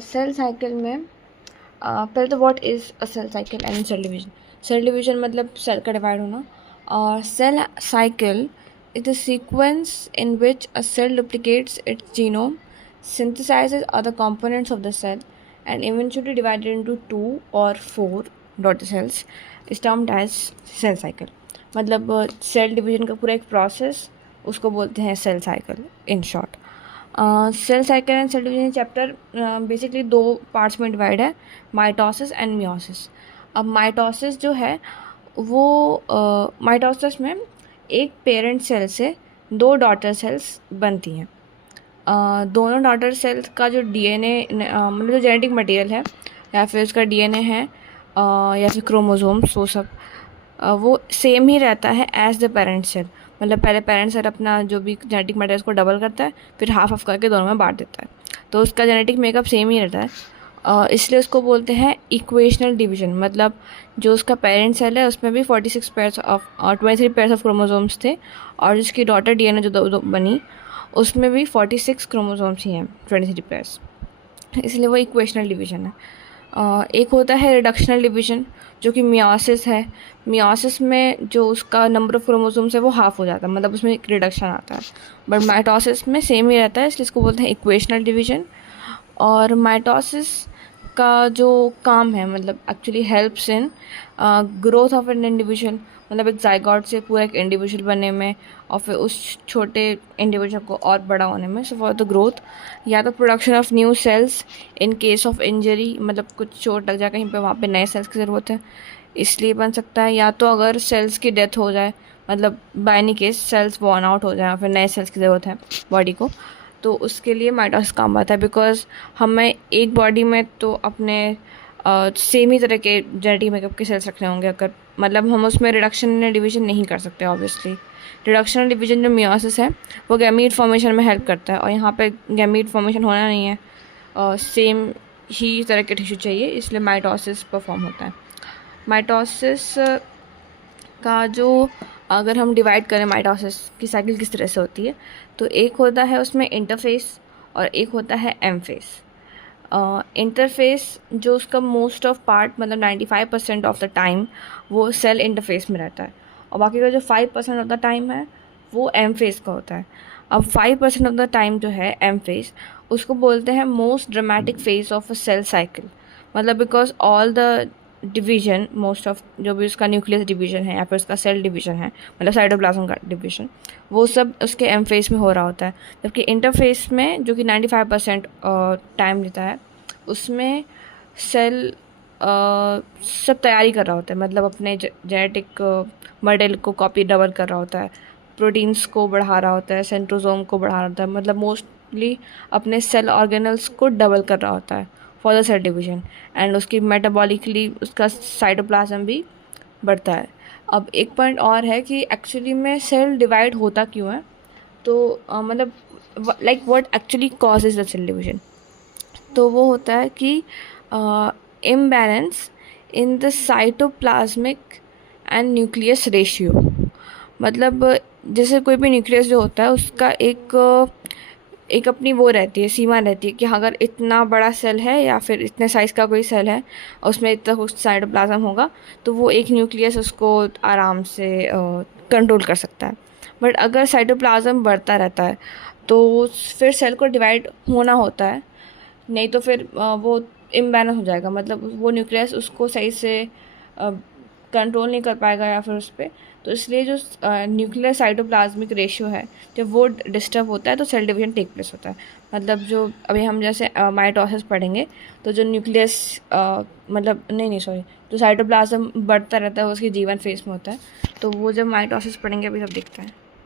Cell cycle में पहले तो what is a cell cycle and cell division. Cell division मतलब सेल का डिवाइड होना, और cell cycle is the sequence in which a cell duplicates its genome, synthesizes other components of the cell, and eventually divided into 2 or 4 daughter cells is termed as cell cycle। मतलब cell division का पूरा एक process, उसको बोलते हैं cell cycle in short. Cell cycle and cell division chapter basically 2 parts में divide है, mitosis and meiosis. अब माइटोसिस जो है वो माइटोसिस में एक पेरेंट सेल से 2 डॉटर सेल्स बनती हैं। दोनों डॉटर सेल्स का जो डीएनए मतलब जो जेनेटिक मटेरियल है या फिर उसका डीएनए है या फिर क्रोमोसोम्स, वो सब वो सेम ही रहता है एज द पेरेंट सेल। मतलब पहले पेरेंट सेल अपना जो भी जेनेटिक मटेरियल को डबल करता है, फिर हाफ ऑफ करके दोनों में बांट देता है, तो उसका जेनेटिक मेकअप सेम ही रहता है। इसलिए उसको बोलते हैं इक्वेशनल डिवीजन। मतलब जो उसका पेरेंट सेल है उसमें भी 46 pairs of 23 pairs of chromosomes थे, और जिसकी डॉटर डीएनए जो दो बनी उसमें भी 46 क्रोमोसोम्स ही हैं, 23 पेयर्स, इसलिए वो इक्वेशनल डिवीजन है। एक होता है रिडक्शनल डिवीजन जो कि मियोसिस है। मियोसिस में जो उसका नंबर ऑफ क्रोमोसोम्स है वो हाफ हो जाता है, मतलब उसमें एक रिडक्शन आता है। बट माइटोसिस में सेम ही रहता है, इसलिए इसको बोलते हैं इक्वेशनल डिवीजन। और माइटोसिस का जो काम है मतलब actually helps in growth of an individual, मतलब एक जाइगोट से पूरा एक इंडिविजुअल बनने में और फिर उस छोटे इंडिविजुअल को और बड़ा होने में। सो फॉर द ग्रोथ, या तो production of new sales in case of injury, मतलब कुछ चोट लग जाए कहीं पे, वहाँ पे नए सेल्स की ज़रूरत है इसलिए बन सकता है। या तो अगर सेल्स की डेथ हो जाए, मतलब by any case cells worn out हो जाए और फिर नए सेल्स की ज़रूरत है बॉडी को, तो उसके लिए माइटोसिस काम आता है। बिकॉज हमें एक बॉडी में तो अपने सेम ही तरह के जेनेटिक मेकअप के सेल्स रखने होंगे, अगर मतलब हम उसमें रिडक्शन या डिवीजन नहीं कर सकते ऑब्वियसली। रिडक्शनल डिवीजन जो मियोसिस है वो गैमीट फॉर्मेशन में हेल्प करता है, और यहाँ पे गैमीट फॉर्मेशन होना नहीं है, सेम ही तरह के टिश्यू चाहिए, इसलिए माइटोसिस परफॉर्म होता है। माइटोसिस का जो अगर हम डिवाइड करें माइटोसिस की साइकिल किस तरह से होती है, तो एक होता है उसमें इंटरफेस और एक होता है एम फेस। इंटरफेस जो उसका मोस्ट ऑफ पार्ट मतलब 95% ऑफ द टाइम वो सेल इंटरफेस में रहता है, और बाकी का जो 5% ऑफ द टाइम है वो एम फेस का होता है। अब 5% ऑफ द टाइम जो है एम फेस, उसको बोलते हैं most dramatic phase of a cell cycle. मतलब because all the division, most of जो भी उसका न्यूक्लियस डिवीजन है या फिर उसका सेल डिवीजन है, मतलब साइटोप्लाज्म का डिवीजन, वो सब उसके एम फेस में हो रहा होता है। जबकि इंटरफेस में जो कि 95% टाइम लेता है, उसमें सेल सब तैयारी कर रहा होता है, मतलब अपने जेनेटिक मॉडल को कॉपी डबल कर रहा होता है, प्रोटीन्स को बढ़ा रहा होता है, सेंट्रोसोम को बढ़ा रहा होता है, मतलब मोस्टली अपने सेल ऑर्गेनल्स को डबल कर रहा होता है for the cell division. And उसकी मेटाबॉलिकली उसका साइटोप्लाज्म भी बढ़ता है। अब एक पॉइंट और है कि एक्चुअली में सेल डिवाइड होता क्यों है, तो मतलब like what actually causes the cell division, तो वो होता है कि imbalance in the cytoplasmic and nucleus ratio. मतलब जैसे कोई भी न्यूक्लियस जो होता है उसका एक अपनी वो रहती है, सीमा रहती है कि अगर इतना बड़ा सेल है या फिर इतने साइज़ का कोई सेल है और उसमें इतना कुछ साइटोप्लाज्म होगा, तो वो एक न्यूक्लियस उसको आराम से कंट्रोल कर सकता है। बट अगर साइटोप्लाज्म बढ़ता रहता है तो फिर सेल को डिवाइड होना होता है, नहीं तो फिर वो इम्बैलेंस हो जाएगा, मतलब वो न्यूक्लियस उसको सही से कंट्रोल नहीं कर पाएगा या फिर उस पर। तो इसलिए जो न्यूक्लियर साइटोप्लाज्मिक रेशियो है, जब वो डिस्टर्ब होता है तो सेल डिवीजन टेक प्लेस होता है। मतलब जो अभी हम जैसे माइटोसिस पढ़ेंगे, तो जो न्यूक्लियस मतलब नहीं सॉरी, जो साइटोप्लाज्म बढ़ता रहता है वो उसकी जीवन फेज में होता है, तो वो जब माइटोसिस पढ़ेंगे अभी सब दिखता है।